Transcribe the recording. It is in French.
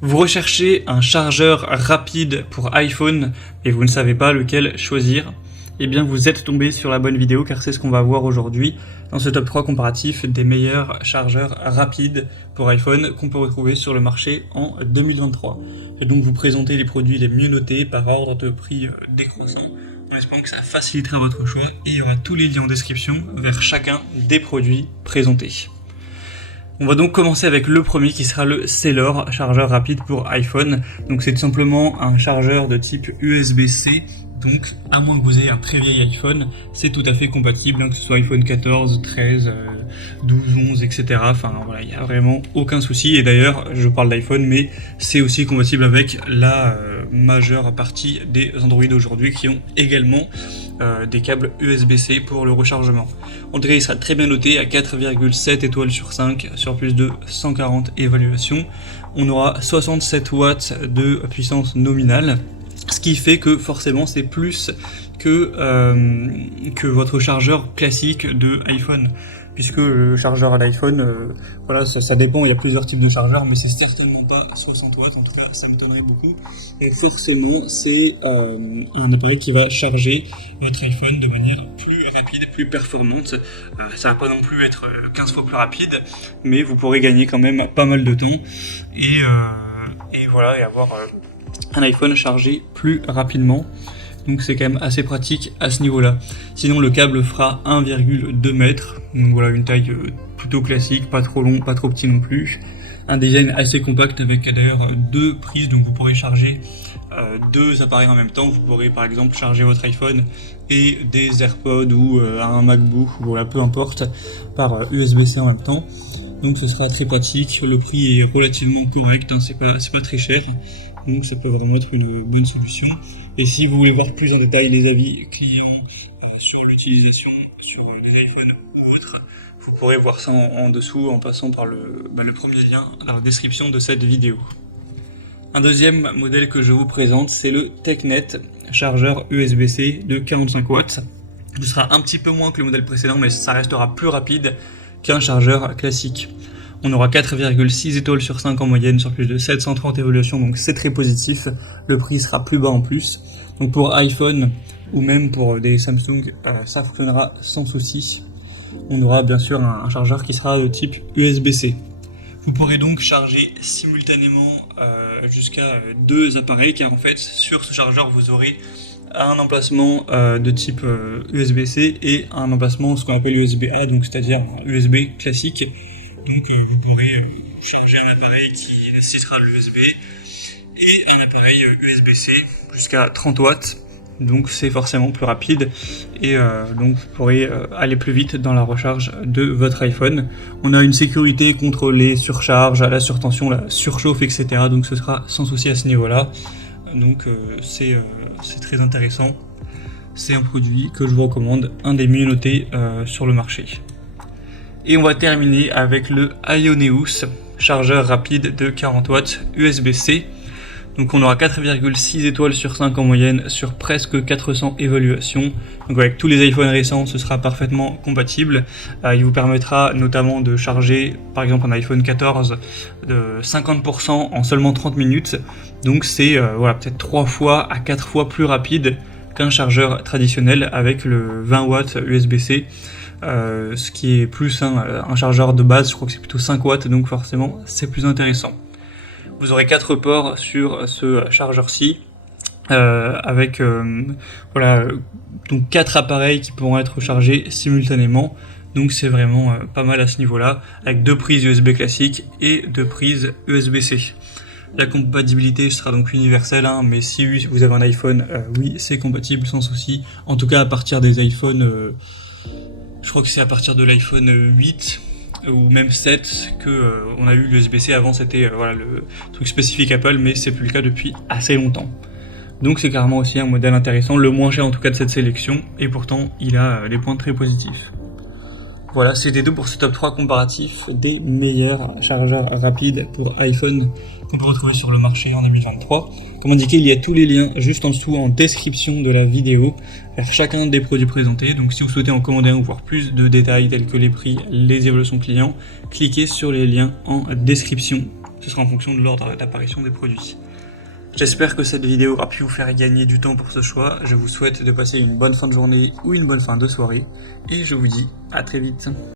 Vous recherchez un chargeur rapide pour iPhone et vous ne savez pas lequel choisir? Eh bien vous êtes tombé sur la bonne vidéo car c'est ce qu'on va voir aujourd'hui dans ce top 3 comparatif des meilleurs chargeurs rapides pour iPhone qu'on peut retrouver sur le marché en 2023. Je vais donc vous présenter les produits les mieux notés par ordre de prix décroissant en espérant que ça facilitera votre choix et il y aura tous les liens en description vers chacun des produits présentés. On va donc commencer avec le premier qui sera le Sailor, chargeur rapide pour iPhone. Donc c'est tout simplement un chargeur de type USB-C. Donc à moins que vous ayez un très vieil iPhone, c'est tout à fait compatible, que ce soit iPhone 14, 13, 12, 11, etc. Enfin voilà, il n'y a vraiment aucun souci. Et d'ailleurs, je parle d'iPhone, mais c'est aussi compatible avec la majeure partie des Android aujourd'hui qui ont également des câbles USB-C pour le rechargement. En tout cas, il sera très bien noté à 4,7 étoiles sur 5 sur plus de 140 évaluations. On aura 67 watts de puissance nominale. Ce qui fait que forcément c'est plus que votre chargeur classique de iPhone. Puisque le chargeur à l'iPhone, voilà, ça dépend, il y a plusieurs types de chargeurs, mais c'est certainement pas 60 watts, en tout cas ça m'étonnerait beaucoup. Et forcément c'est un appareil qui va charger votre iPhone de manière plus rapide, plus performante. Ça va pas non plus être 15 fois plus rapide, mais vous pourrez gagner quand même pas mal de temps. Et voilà, et avoir un iPhone chargé plus rapidement, donc c'est quand même assez pratique à ce niveau là. Sinon le câble fera 1,2 mètres, donc voilà, une taille plutôt classique, pas trop long, pas trop petit non plus. Un design assez compact avec d'ailleurs deux prises, donc vous pourrez charger deux appareils en même temps. Vous pourrez par exemple charger votre iPhone et des AirPods ou un MacBook, voilà, peu importe, par USB-C en même temps. Donc ce sera très pratique, le prix est relativement correct, c'est pas très cher. Donc ça peut vraiment être une bonne solution. Et si vous voulez voir plus en détail les avis clients sur l'utilisation sur des iPhones ou autres, vous pourrez voir ça en dessous en passant par le premier lien dans la description de cette vidéo. Un deuxième modèle que je vous présente, c'est le TechNet chargeur USB-C de 45 watts. Ce sera un petit peu moins que le modèle précédent, mais ça restera plus rapide qu'un chargeur classique. On aura 4,6 étoiles sur 5 en moyenne sur plus de 730 évaluations, donc c'est très positif. Le prix sera plus bas en plus. Donc pour iPhone ou même pour des Samsung, ça fonctionnera sans souci. On aura bien sûr un chargeur qui sera de type USB-C. Vous pourrez donc charger simultanément jusqu'à deux appareils, car en fait sur ce chargeur vous aurez un emplacement de type USB-C et un emplacement ce qu'on appelle USB-A, donc c'est-à-dire un USB classique. Donc vous pourrez charger un appareil qui nécessitera de l'USB et un appareil USB-C jusqu'à 30 watts. Donc c'est forcément plus rapide et donc vous pourrez aller plus vite dans la recharge de votre iPhone. On a une sécurité contre les surcharges, la surtension, la surchauffe, etc. Donc ce sera sans souci à ce niveau-là. Donc c'est très intéressant. C'est un produit que je vous recommande, un des mieux notés sur le marché. Et on va terminer avec le Ioneus, chargeur rapide de 40 watts USB-C. Donc on aura 4,6 étoiles sur 5 en moyenne sur presque 400 évaluations. Donc avec tous les iPhones récents, ce sera parfaitement compatible. Il vous permettra notamment de charger par exemple un iPhone 14 de 50% en seulement 30 minutes. Donc c'est voilà, peut-être 3 fois à 4 fois plus rapide qu'un chargeur traditionnel avec le 20 watts USB-C. Ce qui est plus un chargeur de base, je crois que c'est plutôt 5 watts, donc forcément c'est plus intéressant. Vous aurez 4 ports sur ce chargeur-ci, avec voilà, donc 4 appareils qui pourront être chargés simultanément, donc c'est vraiment pas mal à ce niveau-là, avec 2 prises USB classiques et 2 prises USB-C. La compatibilité sera donc universelle, mais si vous avez un iPhone, oui c'est compatible sans souci, en tout cas à partir des iPhones... je crois que c'est à partir de l'iPhone 8 ou même 7 que on a eu l'USB-C. Avant c'était voilà, le truc spécifique Apple, mais c'est plus le cas depuis assez longtemps. Donc c'est carrément aussi un modèle intéressant, le moins cher en tout cas de cette sélection, et pourtant il a des points très positifs. Voilà, c'était tout pour ce top 3 comparatif des meilleurs chargeurs rapides pour iPhone qu'on peut retrouver sur le marché en 2023. Comme indiqué, il y a tous les liens juste en dessous en description de la vidéo vers chacun des produits présentés. Donc si vous souhaitez en commander un ou voir plus de détails tels que les prix, les évaluations clients, cliquez sur les liens en description. ce sera en fonction de l'ordre d'apparition des produits. J'espère que cette vidéo aura pu vous faire gagner du temps pour ce choix. Je vous souhaite de passer une bonne fin de journée ou une bonne fin de soirée. Et je vous dis à très vite.